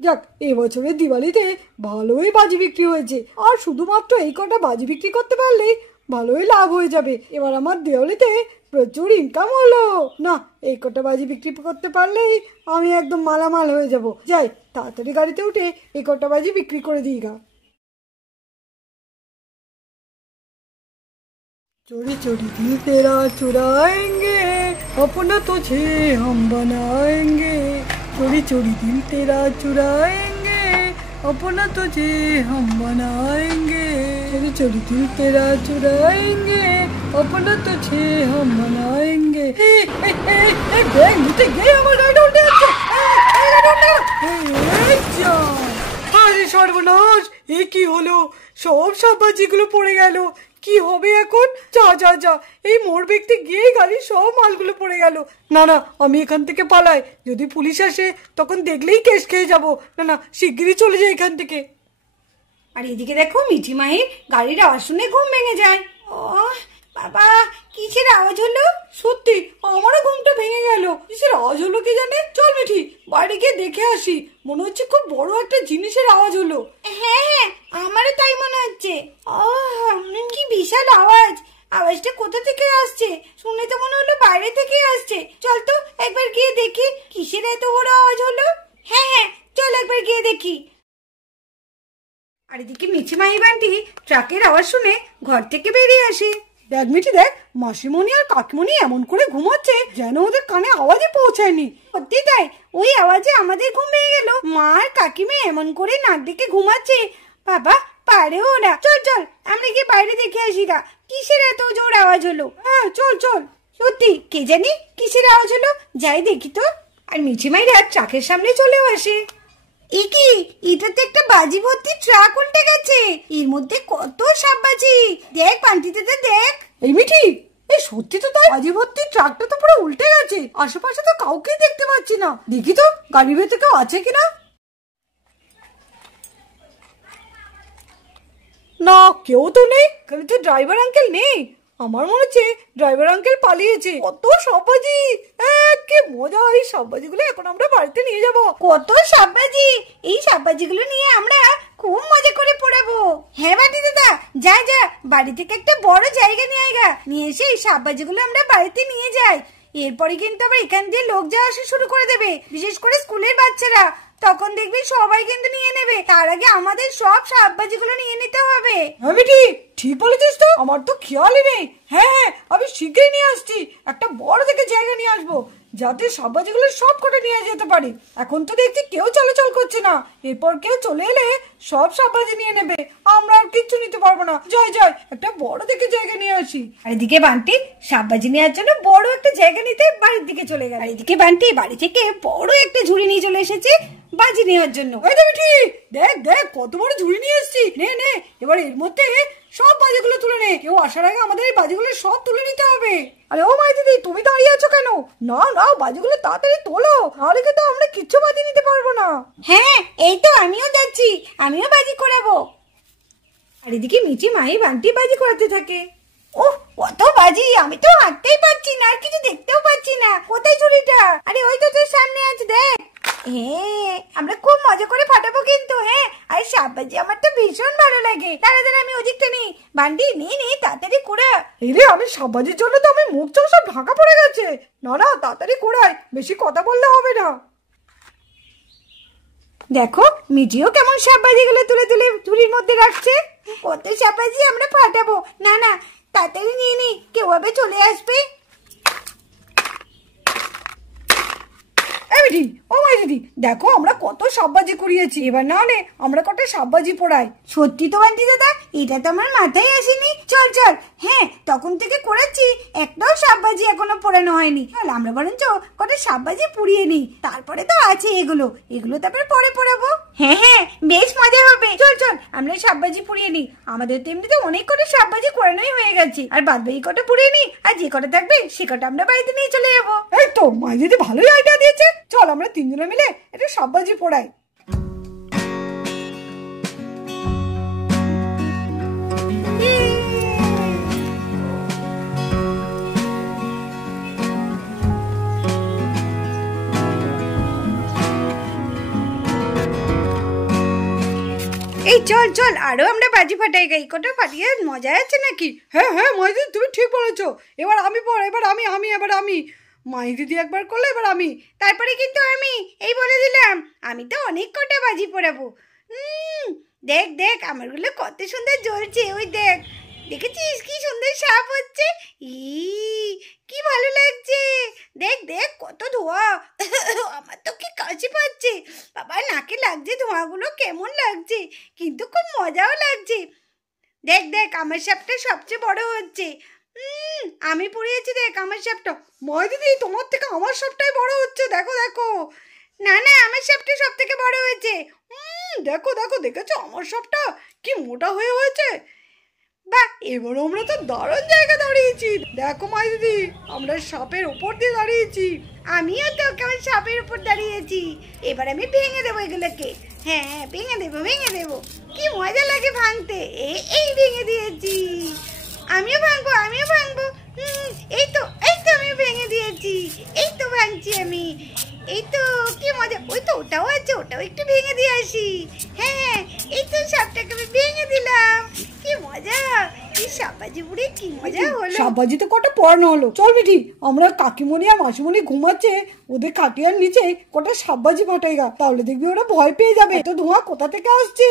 যাক, এবছরের দিওয়ালিতে ভালোই বাজি বিক্রি হয়েছে, আর শুধুমাত্র এই কটা বাজি বিক্রি করতে পারলেই ভালোই লাভ হয়ে যাবে। এবার আমার দিওয়ালিতে প্রচুর ইনকাম হলো। না, এই কটা বাজি বিক্রি করতে পারলেই আমি একদম মালামাল হয়ে যাব। যাই, তাড়াতাড়ি গাড়িতে উঠে এই কটা বাজি বিক্রি করে দিই গা। चोरी चोरी दिल तेरा चुराएंगे, अपना तुझे हम बनाएंगे। चोरी चोरी दिल तेरा चुराएंगे, अपना तुझे हम बनाएंगे। चोरी चोरी दिल तेरा चुराएंगे, अपना तुझे हम बनाएंगे। ব্যাগ নিতে গিয়ে আমার গাড়িটা উল্টে যাচ্ছে। আরে সর্বনাশ, এ কি হলো? সব সাবাজিগুলো পড়ে গেল। কি হবে এখন? যা যা যা, এই মোড় ব্যক্তি গিয়েই গাড়ির সব মালগুলো পড়ে গেল। না না, আমি এখান থেকে পালাই। যদি পুলিশ আসে তখন দেখলেই কেস খেয়ে যাব। না না, শিগগিরই চলে যাই এখান থেকে। আর এদিকে দেখো, মিঠি মাহির গাড়ির আওয়াজ শুনে ঘুম ভেঙে যায়। ও বাবা, কিসের আওয়াজ হলো? সত্যি আমারও ঘুমটা ভেঙে গেল। কিসের আওয়াজ হলো কি জানে? চল মিঠি, বাড়ি গিয়ে দেখে আসি। মনে হচ্ছে খুব বড় একটা জিনিসের আওয়াজ হলো। হ্যাঁ হ্যাঁ, আমারও তাই মনে হচ্ছে। কি বিশাল আওয়াজ! আওয়াজটা কোথা থেকে আসছে? শুনে তো মনে হলো বাইরে থেকে আসছে। চল তো একবার গিয়ে দেখি কিসের এত বড় আওয়াজ হলো। হ্যাঁ হ্যাঁ, চল একবার গিয়ে দেখি। আর এদিকে মিঠি মাহি বান্টি ট্রাকের আওয়াজ শুনে ঘর থেকে বেরিয়ে আসে। দেখ মিঠি, দেখ, মাসিমণি আর কাকিমণি এমন করে ঘুমাচ্ছে যেন ওদের কানে আওয়াজই পৌঁছায়নি। সত্যি তাই, ওই আওয়াজে আমাদের ঘুম ভেঙে গেল। মা আর কাকিমা এমন করে নাক ডেকে ঘুমাচ্ছে। বাবা, পারে ওরা। চল চল, আমরা গিয়ে বাইরে দেখে আসি না কিসের এত জোর আওয়াজ হলো। হ্যাঁ চল চল। সত্যি কে জানি কিসের আওয়াজ হলো, যাই দেখি তো। আর মিঠি মাইরা ট্রাকের সামনে চলেও আসে। এ কি, এটা তো একটা বাজি ভর্তি ট্রাক উল্টে গেছে। এর মধ্যে কত সাপবাজি! দেখ পান্তিতে দেখ। এই মিঠি, এই সত্যি তো তাই, বাজি ভর্তি ট্রাকটা তো পুরো উল্টে গেছে। আশেপাশে তো কাউকেই দেখতে পাচ্ছি না। দেখি তো গাড়ির ভেতরে কেউ আছে কিনা। না, কেউ তো নেই। এখানে তো ড্রাইভার আঙ্কেল নেই। আমার মনে হচ্ছে ড্রাইভার আঙ্কেল পালিয়েছে। কত সাপবাজি! কি মজা! এই সাপবাজিগুলো এখন আমরা বাড়িতে নিয়ে যাব। কত সাপবাজি! এই সাপবাজিগুলো নিয়ে আমরা খুব মজা করে পড়াবো। হ্যাঁ বাটি দাদা, যা যা, বাড়ি থেকে একটা বড় জায়গা নিয়ে আয়গা। নিয়ে এসে এই সাপবাজিগুলো আমরা বাড়িতে নিয়ে যাই। এরপরে কিন্তু আবার এখান দিয়ে লোক যাওয়া আসা শুরু করে দেবে, বিশেষ করে স্কুলের বাচ্চারা। তখন দেখবি সবাই কিন্তু নিয়ে নেবে। তার আগে আমাদের সব সাপবাজিগুলো নিয়ে নিতে হবে। হ্যাঁ বেটি, ঠিক বলেছিস তো, আমার তো খেয়ালই নেই। হ্যাঁ হ্যাঁ, আমি শীঘ্রই নিয়ে আসছি। একটা বড় থেকে জায়গা নিয়ে আসবো যাতে সাপবাজিগুলো সব কটা নিয়ে যেতে পারি। এখন তো দেখছি কেউ চলাচল করছে না। এরপর কেউ চলে এলে সব সাপবাজি নিয়ে নেবে, আমরা আর কিচ্ছু নিতে পারবো না। জয় জয়, একটা বড় থেকে জায়গা নিয়ে আসি। আর এদিকে বান্টি সাপবাজি নেওয়ার জন্য বড় একটা জায়গা নিতে বাড়ির দিকে চলে গেল। আর এদিকে বান্টি বাড়ি থেকে বড় একটা ঝুড়ি নিয়ে চলে এসেছে বাজি নেওয়ার জন্য। দেখ দেখ, কত বড় ঝুড়ি নিয়ে এসেছি। নে নে, এবার এর মধ্যে সব বাজিগুলো তুলে নে। কেউ আসার আগে আমাদের এই বাজিগুলো সব তুলে নিতে হবে। আরে ও মাই দিদি, তুমি দাঁড়িয়ে আছো কেন? না না, বাজিগুলো তাড়াতাড়ি তোলো, নাহলে কিন্তু আমরা কিচ্ছু বাজি নিতে পারবো না। হ্যাঁ, এই তো আমিও যাচ্ছি, আমিও বাজি করাবো। আর এদিকে মিঠি মাই বান্টি বাজি করাতে থাকে। ওহ, কত বাজি! আমি তো হাঁটতেই পারছি না, আর কিছু দেখতেও পাচ্ছি না। কোথায় ঝুড়িটা? আরে ওই তো তোর সামনে আছে, দেখ। হ্যাঁ, আমরা খুব মজা করে ফাটাবো কিন্তু। হ্যাঁ, আর সাপবাজি আমার তো ভীষণ ভালো লাগে। দাঁড়া দাঁড়া, আমি ওদিকটা নেই। বান্টি নে তাড়াতাড়ি কুড়া। এরে, আমি সাপবাজির জন্য তো আমি মুখ চোখ সব ঢাকা পড়ে গেছে। না না, তাড়াতাড়ি কুড়াই, বেশি কথা বললে হবে না। দেখো মিঠিও কেমন সাপবাজিগুলো তুলে তুলে ঝুড়ির মধ্যে রাখছে। কত সাপবাজি আমরা ফাটাবো। না না, তাড়াতাড়ি নিয়ে নি, কেউ আবার চলে আসবে। ও মাই দিদি, দেখো আমরা কত সাপবাজি কুড়িয়েছি। এবার না হলে আমরা কত সাপবাজি পোড়াই। সত্যি তো বান্টি দাদা, এটা তো আমার মাথায় আসেনি। চল চল, হ্যাঁ তখন থেকে করেছি, একটাও সাপবাজি এখনো পোড়ানো হয়নি। আমরা বরঞ্চ কত সাপবাজি পুড়িয়ে নি, তারপরে তো আছে এগুলো তারপরে পরে পোড়াবো। হ্যাঁ হ্যাঁ, বেশ মজা হবে। চল চল, আমরা সাপবাজি পুড়িয়ে নি। আমাদের তো এমনিতে অনেক কটা সাপবাজি পোড়ানোই হয়ে গেছে, আর বাদ বাকি কটা পুড়িয়ে নি। আর যে কটা থাকবে সে কটা আমরা বাড়িতে নিয়ে চলে যাবো। এই তো মাই দিদি ভালোই আইডিয়া দিয়েছে। চল আমরা তিনজনে মিলে একটু সাপবাজি পোড়াই। এই চল চল আরো আমরা বাজি ফাটাই গাই, কটা ফাটিয়ে মজা আছে নাকি? হ্যাঁ হ্যাঁ মাইদি তুমি ঠিক বলেছো। এবার আমি পর, এবার আমি মাই দিদি একবার করলে এবার আমি, তারপরে কিন্তু আমি এই বলে দিলাম আমি তো অনেক কটা বাজি পোড়াবো। দেখ দেখ আমারগুলো কত সুন্দর জ্বলছে, ওই দেখ, দেখেছিস কি সুন্দর সাপ হচ্ছে? কি ভালো লাগছে, দেখ দেখ কত ধোঁয়া। আমার তো কি কাশি পাচ্ছে বাবা, নাকে লাগছে ধোঁয়াগুলো, কেমন লাগছে, কিন্তু খুব মজাও লাগছে। দেখ দেখ আমার সাপটা সবচেয়ে বড় হচ্ছে। আমি পুড়িয়েছি, দেখ আমার সাপটা। মাই দিদি তোমার থেকে আমার সবটাই বড় হচ্ছে, দেখো দেখো। না না আমার সাপটা সব থেকে বড় হয়েছে। দেখো দেখো, দেখেছো আমার সবটা কি মোটা হয়েছে। বাহ, এবার আমরা তো দারুণ জায়গা দাঁড়িয়েছি। দেখো মাই দিদি, আমরা সাপের উপর দিয়ে দাঁড়িয়েছি। আমিও তো কেমন সাপের উপর দাঁড়িয়েছি। এবার আমি ভেঙে দেবো এগুলোকে। হ্যাঁ ভেঙে দেবো ভেঙে দেবো, কি মজা লাগে ভাঙতে। এই ভেঙে দিয়েছি, আমিও ভাঙবো আমিও ভাঙবো। এই তো আমিও ভেঙে দিয়েছি, এই তো ভাঙছি আমি। এই তো কি মজা, ওই তো ওটাও আছে, ওটাও একটু ভেঙে দিয়ে আসি। হ্যাঁ এই তো সাপটাকে আমি ভেঙে দিলাম, কি মজা। এই সাপবাজি পুড়ে কি মজা হলো। সাপবাজিতে কটা পড়ানো হলো। চল বিটি, আমরা কাকিমণি আর মাসিমণি ঘুমাচ্ছে, ওদের খাটিয়ার নিচে কটা সাপবাজি ফাটাই গা, তাহলে দেখবি ওরা ভয় পেয়ে যাবে। এত ধোঁয়া কোথা থেকে আসছে,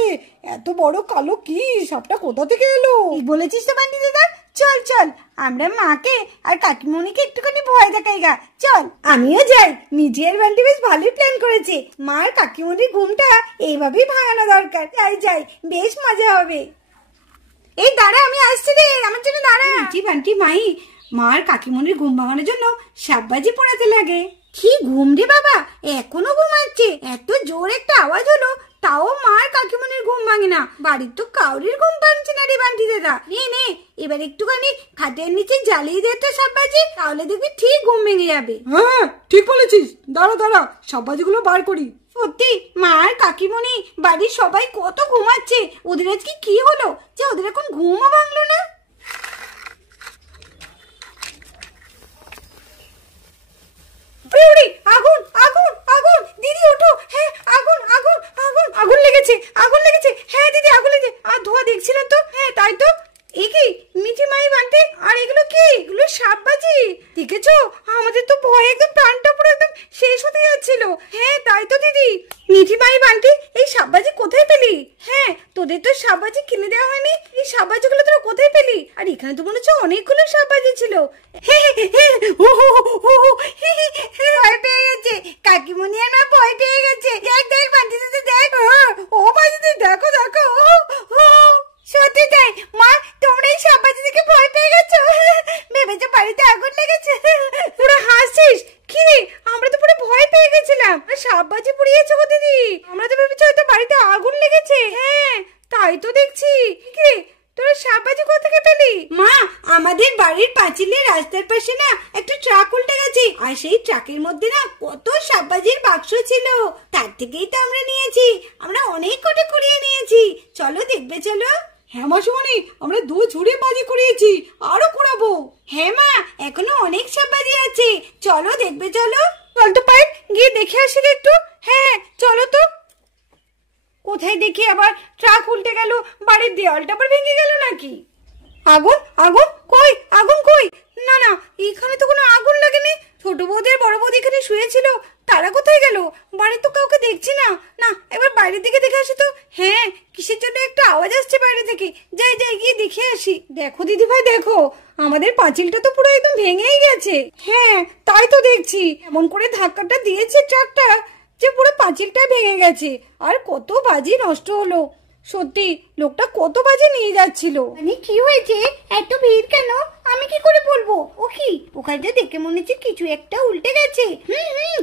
এত বড় কালো কি সাপটা কোথা থেকে এলো? বলেছিস তো বান্টি দাদা, চল চল আমরা মাকে আর কাকিমণিকে একটুখানি ভয় দেখাই গা, চল। আমিও যাই, নিজের বান্টি বেশ ভালোই প্ল্যান করেছে। মা আর কাকিমণির ঘুমটা এইভাবেই ভাঙানো দরকার। যাই যাই, বেশ মজা হবে। এই দাঁড়া, আমি আসছি রে, আমার জন্য দাঁড়া। মিঠি বান্টি মাই মা আর কাকিমণির ঘুম ভাঙানোর জন্য সাপবাজি পোড়াতে লাগে। কি ঘুম রে বাবা, এখনো ঘুমাচ্ছে? এত জোর একটা আওয়াজ হলো, তাও মা আর কাকিমণির ঘুম ভাঙে না। বাড়ির তো কাউরির ঘুম ভাঙছে না রে বান্টি দাদা। নে নে, এবার একটুখানি খাটের নিচে জ্বালিয়ে দে তো সাপবাজি, তাহলে দেখবি ঠিক ঘুম ভেঙে যাবে। হ্যাঁ ঠিক বলেছিস, দাঁড়া দাঁড়া সাপবাজিগুলো বার করি। সত্যি মা আর কাকিমণি বাড়ির সবাই কত ঘুমাচ্ছে, ওদের আজকে কি হলো যে ওদের এখন ঘুমও ভাঙলো না? আগুন আগুন আগুন, দিদি ওঠো। হ্যাঁ আগুন আগুন আগুন, আগুন লেগেছে আগুন লেগেছে। হ্যাঁ দিদি আগুন লেগেছে, আর ধোঁয়া দেখছিলাম তো। হ্যাঁ তাই তো। এ কি মিঠি মাই বান্টি, আর এগুলো কি? এগুলো সাপবাজি, দেখেছো? আমাদের তো ভয়ে একদম প্রাণটা পুরো একদম শেষ হতে যাচ্ছিল। হ্যাঁ তাই তো দিদি। মিঠি মাই বান্টি, এই সাপবাজি কোথায় পেলি? হ্যাঁ তোদের তো সাপবাজি কিনে দেওয়া হয়নি, এই সাপবাজিগুলো তোরা কোথায় পেলি? আর এখানে তো মনে হচ্ছে অনেকগুলো সাপবাজি ছিল। ভয় পেয়ে গেছে কাকিমণি, আর মা ভয় পেয়ে গেছে। দেখ দেখ বান্টি দিদি দেখ, ও বাজি দেখো দেখো। সত্যি তাই মা, তোমরা এই সাপবাজি থেকে ভয় পেয়ে গেছো? ভেবেছো বাড়িতে আগুন লেগেছে? পুরো হাসছিস কি রে? আমরা তো পুরো ভয় পেয়ে গেছিলাম। সাপবাজি পুড়িয়েছো গো দিদি, আমরা তো ভেবেছি হয়তো বাড়িতে আগুন লেগেছে। হ্যাঁ তাই তো দেখছি। কি রে তোরা সাপবাজি কোথা থেকে পেলি? মা আমাদের বাড়ির পাঁচিলের রাস্তার পাশে না একটা ট্রাক উল্টে গেছে, আর সেই ট্রাকের মধ্যে না কত সাপবাজির বাক্স ছিল, তার থেকেই তো আমরা নিয়েছি। আমরা অনেক কটা কুড়িয়ে নিয়েছি, চলো দেখবে চলো। হ্যাঁ মাসিমণি, আমরা 2 ঝুড়ি বাজি কুড়িয়েছি, আরো কুড়াবো। হ্যাঁ মা, এখনো অনেক সাপবাজি আছে, চলো দেখবে চলো। চল তো পাই, গিয়ে দেখে আসি একটু। হ্যাঁ চলো তো। কোথায় দেখি আবার ট্রাক উল্টে গেল, বাড়ির দেওয়ালটা আবার ভেঙে গেল নাকি? আগুন আগুন কই, আগুন কই? না না, এখানে তো কোনো আগুন লাগেনি। ছোট বৌদি আর বড় বৌদি এখানে শুয়েছিল, তারা কোথায় গেল? বাড়ির তো কাউকে দেখছি না। না এবার বাইরের দিকে দেখে আসি তো। হ্যাঁ কিসের জন্য একটা আওয়াজ আসছে বাইরে থেকে, যাই যাই গিয়ে দেখে আসি। দেখো দিদি ভাই দেখো, আমাদের পাঁচিলটা তো পুরো একদম ভেঙেই গেছে। হ্যাঁ তাই তো দেখছি, এমন করে ধাক্কাটা দিয়েছে ট্রাকটা যে পুরো পাঁচিলটা ভেঙে গেছে, আর কত বাজি নষ্ট হলো। সত্যি লোকটা কত বাজে নিয়ে যাচ্ছিল। মানে কি হয়েছে, এত ভিড় কেন? আমি কি করে বলবো? ও কি ওখানে দেখে মনে হচ্ছে কিছু একটা উল্টে গেছে।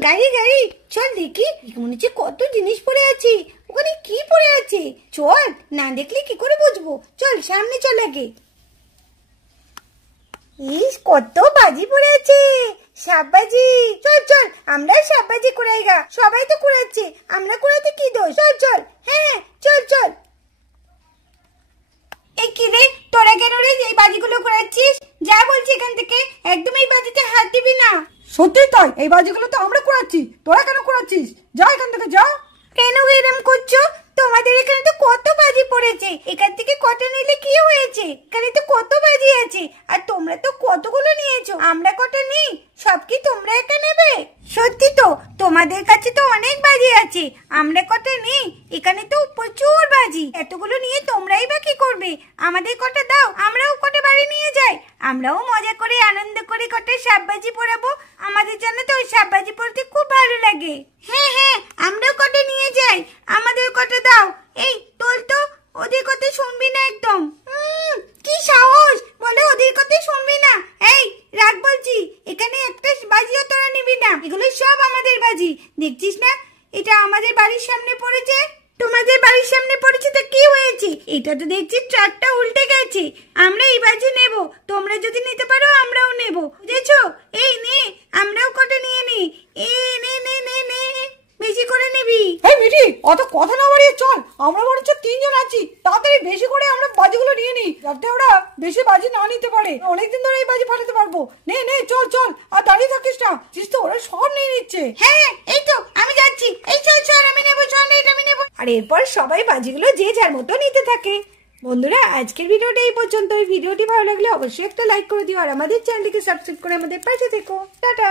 গাড়ি গাড়ি, চল দেখি। মনে হচ্ছে কত জিনিস পড়ে আছে, ওখানে কি পড়ে আছে? চল, না দেখলে কি করে বুঝবো, চল সামনে চল আগে। ইস কত বাজি পড়ে আছে, সাপবাজি। চল চল আমরা সাপবাজি কুড়াই গা, সবাই তো কুড়াচ্ছে, আমরা কুড়াতে কি দোষ? চল চল। হ্যাঁ চল চল। এই কি রে, তোরা কেন রে এই বাজিগুলো কুড়াচ্ছিস? যা বলছি এখান থেকে, একদম এই বাজিতে হাত দিবি না। সত্যি তাই, এই বাজিগুলো তো আমরা কুড়াচ্ছি, তোরা কেন কুড়াচ্ছিস? যা এখান থেকে যা। কেন এরম করছো? তোমাদের এখানে তো কত বাজি এখান থেকে কটা নিলে কি হয়েছে? এখানে তো কত বাজি আছে, আর তোমরা তো কতগুলো নিয়েছো, আমরা কটা নিই? সব কি তোমরা একা নেবে? সত্যি তো, তোমাদের কাছে তো অনেক বাজি আছে, আমরা কটা নেই? এখানে তো প্রচুর বাজি, এতগুলো নিয়ে তোমরাই বা কি করবে? আমাদের কটা দাও, আমরাও কটা বাড়ি নিয়ে যাই, আমরাও মজা করে আনন্দ করে কটা সাপবাজি পোড়াবো। আমাদের জন্য তো ওই সাপবাজি পোড়াতে খুব ভালো লাগে। হ্যাঁ হ্যাঁ, আমরাও কটা নিয়ে যাই, আমাদের কটা দাও। এই তোল তো, ওদের কথা শুনবি না একদম। কি সাহস, বলে ওদের কথা শুনবি না? এই রাখ বলছি, এখানে একটা বাজিও তোরা নিবি না, এগুলো সব আমাদের বাজি। দেখছিস না, এটা আমাদের বাড়ির সামনে পড়েছে, তোমাদের বাড়ির সামনে পড়েছে, তো কি হয়েছে? এটা তো দেখছি ট্রাকটা উল্টে গেছে, আমরা এই বাজি নেব, তোমরা যদি নিতে পারো আমরাও নেব, বুঝেছো? এই নে, আমরাও কটা নিয়ে নি। নে নে নে নে, বেশি করে নিবি। এই মিঠি, অত কথা না বাড়িয়ে চল, আমরা বরঞ্চ 3 জন আছি, তাড়াতাড়ি বেশি করে আমরা বাজিগুলো নিয়ে নিই, যাতে ওরা বেশি বাজি না নিতে পারে। অনেকদিন ধরে এই বাজি ফাটাতে পারবো। নে নে, চল চল, আর দাঁড়িয়ে থাকিস না, চিস তো ওরা সব নিয়ে নিচ্ছে। হ্যাঁ এই তো আমি যাচ্ছি, এই চল চল, আমি নেবো, চল এটা আমি নেবো। আর এরপর সবাই বাজিগুলো যে যার মতো নিতে থাকে। বন্ধুরা, আজকের ভিডিওটা এই পর্যন্ত। ভিডিওটি ভালো লাগলে অবশ্যই একটা লাইক করে দিও, আর আমাদের চ্যানেলটিকে সাবস্ক্রাইব করে আমাদের পাশে থেকো। টাটা।